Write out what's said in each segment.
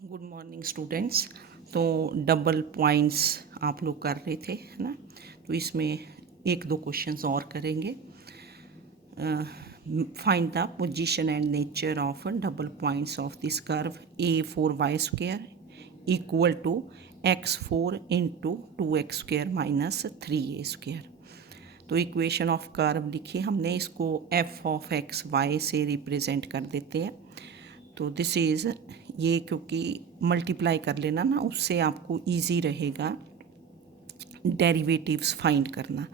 Good morning students. तो double points आप लोग कर रहे थे, है ना। तो इसमें एक दो क्वेश्चंस और करेंगे। Find the position and nature of double points of this curve a4y² equal to x4 into 2x² minus 3a²। तो इक्वेशन ऑफ कर्व लिखी हमने, इसको f ऑफ एक्स वाई से रिप्रेजेंट कर देते हैं। तो दिस इज़ ये, क्योंकि मल्टीप्लाई कर लेना ना, उससे आपको इजी रहेगा डेरिवेटिव्स फाइंड करना।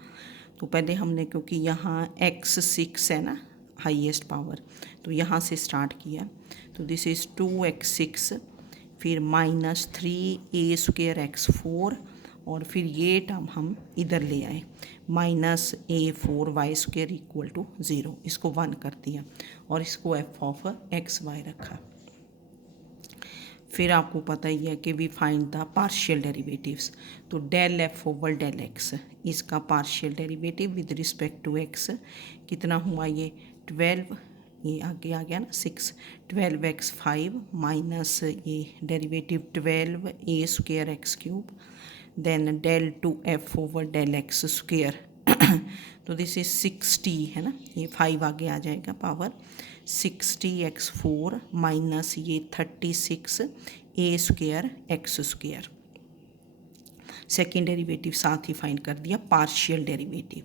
तो पहले हमने, क्योंकि यहाँ x6 है ना हाईएस्ट पावर, तो यहाँ से स्टार्ट किया। तो दिस इज़ 2x6, फिर -3a²x4, और फिर ये टर्म हम इधर ले आए -a4y² इक्वल टू 0। इसको 1 कर दिया और इसको f ऑफ एक्स वाई रखा। फिर आपको पता ही है कि we find the partial derivatives. तो del f over del x, इसका partial derivative with respect to x कितना हुआ, ये 12, ये आगे आ गया ना 6, 12x5 माइनस ये derivative 12a²x³ then del two f over del x²। तो दिस इज 60 है ना, ये 5 आगे आ जाएगा पावर 60x4 माइनस ये 36a²x²। सेकेंड डेरिवेटिव साथ ही फाइंड कर दिया, partial derivative.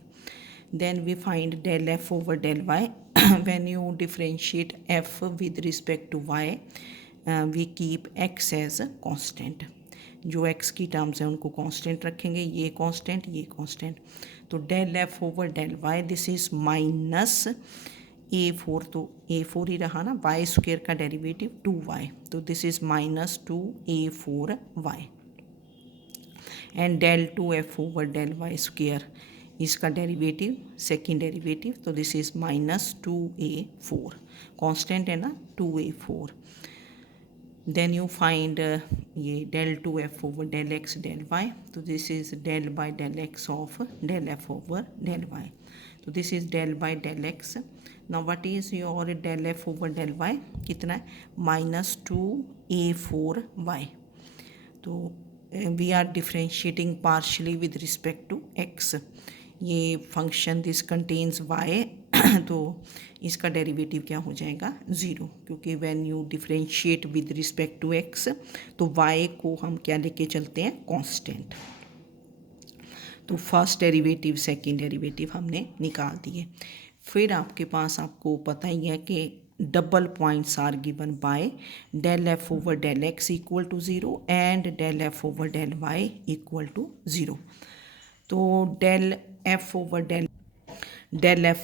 Then we find del f over del y. When you differentiate f with respect to y, we keep x as constant. जो एक्स की terms हैं उनको constant रखेंगे, ये कांस्टेंट, ये कांस्टेंट। तो del f over del y, this is minus a4, तो a4 ही रहा ना, y² का डेरिवेटिव 2y, तो this is minus 2a4y। And del two f over del y², इसका डेरिवेटिव सेकेंड डेरिवेटिव, तो this is minus 2a4, constant है ना 2a4। Then you find ये del two f over del x del y, तो this is del by del x of del f over del y, तो this is del by del x. Now what is your del f over del y, कितना है, -2a4y। तो we are differentiating partially with respect to x. ये function this contains y, तो इसका डेरिवेटिव क्या हो जाएगा, 0, क्योंकि when you differentiate with respect to x तो y को हम क्या लेके चलते हैं, कांस्टेंट। तो फर्स्ट डेरिवेटिव सेकंड डेरिवेटिव हमने निकाल दिए। फिर आपके पास, आपको पता ही है कि double points are given by del f over del x equal to 0 and del f over del y equal to 0। तो del f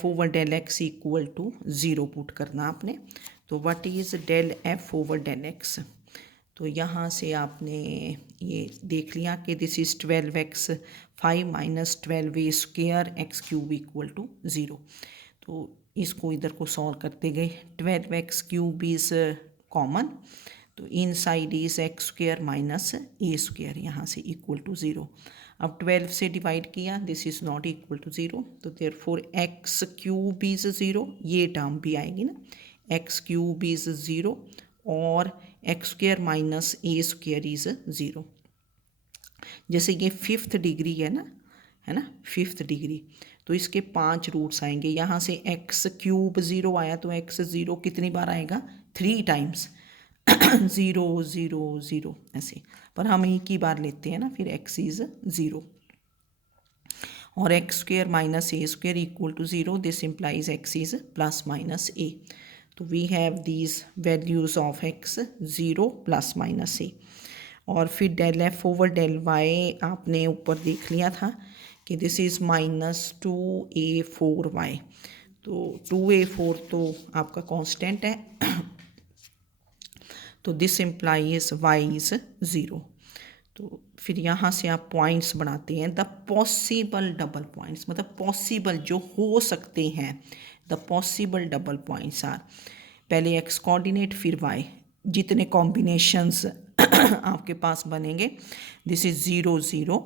over del x equal to 0 put करना आपने। तो what is del f over del x, तो यहाँ से आपने ये देख लिया कि this is 12x5 minus 12a²x³ equal to 0। तो इसको इधर को सॉल्व करते गए, 12x³ इज़ कॉमन, तो इन side is x² minus a², यहाँ से इक्वल टू 0। अब 12 से डिवाइड किया, this is not equal to 0, तो देयरफॉर x³ इज़ 0, ये टर्म भी आएगी ना, x³ इज़ 0 और x² माइनस a² इज़ 0। जैसे ये 5th डिग्री है ना, 5th डिग्री, तो इसके 5 रूट्स आएंगे। यहाँ से x³ 0 आया, तो x 0 कितनी बार आएगा, 3 टाइम्स 0 0 0 ऐसे, पर हम एक ही बार लेते हैं ना, फिर x इज़ 0 और x² minus a² equal to 0, this implies x is plus minus a। तो we have these values of x 0 plus minus a। और फिर del f over del y आपने ऊपर देख लिया था कि दिस इज़ -2a4y। तो 2a4 तो आपका कांस्टेंट है, तो दिस इम्प्लाइज y इज़ 0। तो फिर यहाँ से आप पॉइंट्स बनाते हैं, द पॉसिबल डबल पॉइंट्स, मतलब पॉसिबल जो हो सकते हैं, the possible double points are, पहले x कोऑर्डिनेट फिर y, जितने कॉम्बिनेशंस आपके पास बनेंगे, दिस इज 0 0,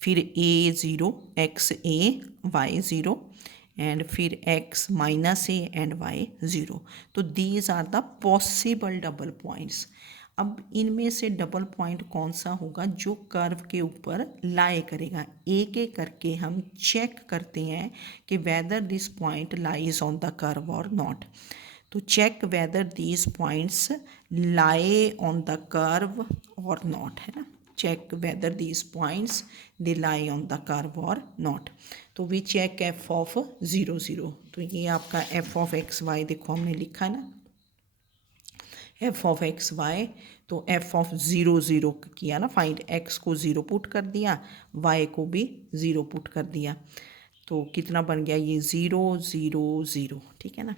फिर a 0 x a y 0 and फिर x minus a and y 0। तो these are the possible double points. अब इनमें से डबल पॉइंट कौन सा होगा जो कर्व के ऊपर लाई करेगा, एक एक करके हम चेक करते हैं कि whether this point lies on the curve or not. तो check whether these points lie on the curve or not, है ना। Check whether these points they lie on the curve or not. तो we check f of 0 0। तो ये आपका F of x Y देखो हमने लिखा है ना, एफ ऑफ एक्स वाई। तो एफ ऑफ 0 0 किया ना फाइंड, एक्स को 0 पुट कर दिया, वाई को भी 0 पुट कर दिया। तो कितना बन गया ये 0 0 0, ठीक है ना।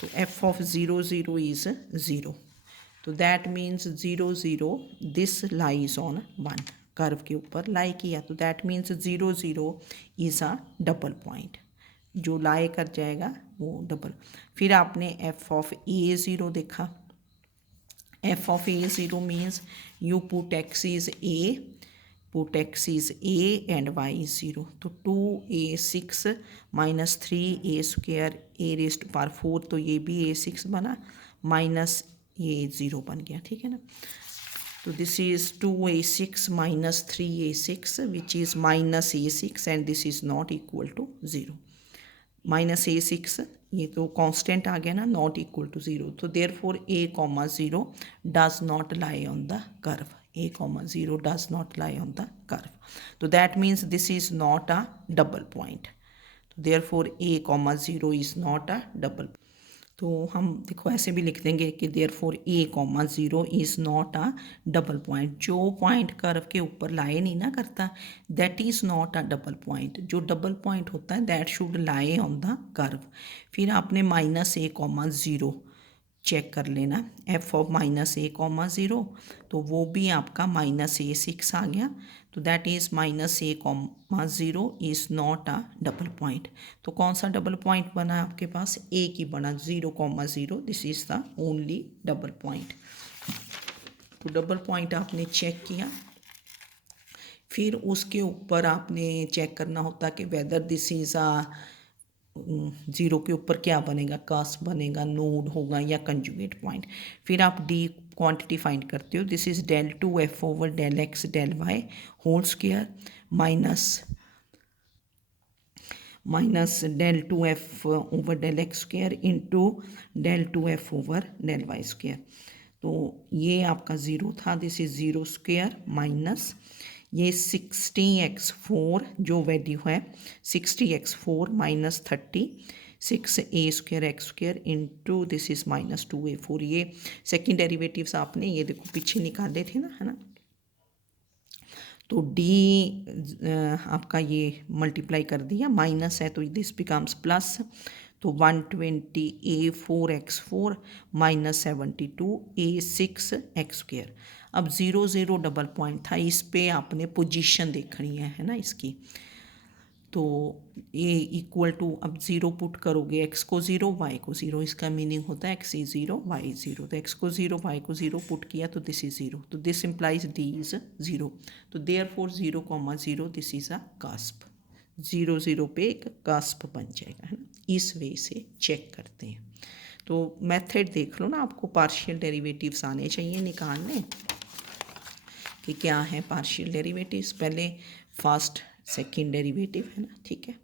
तो एफ ऑफ 0 0 इज़ 0। तो that means 0 0 this lies on 1, curve के ऊपर लाई किया। तो that means 0 0 is a double point, जो लाई कर जाएगा वो डबल। फिर आपने एफ ऑफ ए 0 देखा। F of a 0 means you put x is a, put x is a and y is 0। तो 2a6 माइनस 3a² ए रेस्ट पावर 4, तो ये भी a6 बना, माइनस ये 0 बन गया, ठीक है ना। तो this is 2a6 minus 3a6 which is minus a6 and this is not equal to 0। Minus a6 ये तो कांस्टेंट आ गया ना, नॉट इक्वल टू 0। तो therefore a,0 does not lie on the curve, a,0 does not lie on the curve. तो that means this is not a double point. तो therefore a,0 is not a double. तो हम देखो ऐसे भी लिख देंगे कि therefore a,0 is not a double point. जो पॉइंट कर्व के ऊपर लाई नहीं ना करता, that is not a double point. जो डबल पॉइंट होता है that should lie on the curve. फिर आपने माइनस a,0 चेक कर लेना, एफ ऑफ माइनस a,0, तो वो भी आपका माइनस a6 आ गया। तो that is minus a,0 is not a double point. तो कौन सा डबल पॉइंट बना आपके पास, एक ही बना 0,0, this is the only double point. तो डबल पॉइंट आपने चेक किया। फिर उसके ऊपर आपने चेक करना होता कि वेदर दिस इज़ अ 0 के ऊपर क्या बनेगा, कास बनेगा, नोड होगा या कंजुगेट पॉइंट। फिर आप डी क्वांटिटी फाइंड करते हो, this is del 2f over del x del y whole square minus del 2f over del x square into del 2f over del y square. तो ये आपका 0 था, दिस इज 0 स्क्वायर माइनस ये 60x4 जो value है 60x4 minus 36a² x² into this is minus 2a4। ये second derivatives आपने ये देखो पीछे निकाले थे ना, है ना। तो डी आपका ये मल्टीप्लाई कर दिया, माइनस है तो दिस बिकम्स प्लस। तो 120a4x4 माइनस 72a6x²। अब 0 0 डबल पॉइंट था, इस पे आपने पोजीशन देखनी है ना इसकी। तो ये इक्वल टू अब 0 पुट करोगे, x को 0 y को 0, इसका मीनिंग होता है x इज 0 y इज 0। तो x को 0 y को 0 पुट किया तो दिस इज 0, तो दिस इम्प्लाइज d इज 0। तो therefore 0,0 this is a cusp, 0 0 पे एक कास्प बन जाएगा, है ना। इस वे से चेक करते हैं। तो मेथड देख लो ना, आपको पार्शियल डेरिवेटिव्स आने चाहिए निकालने कि क्या है पार्शियल डेरिवेटिव्स। पहले फर्स्ट सेकेंड डेरिवेटिव, है ना, ठीक है।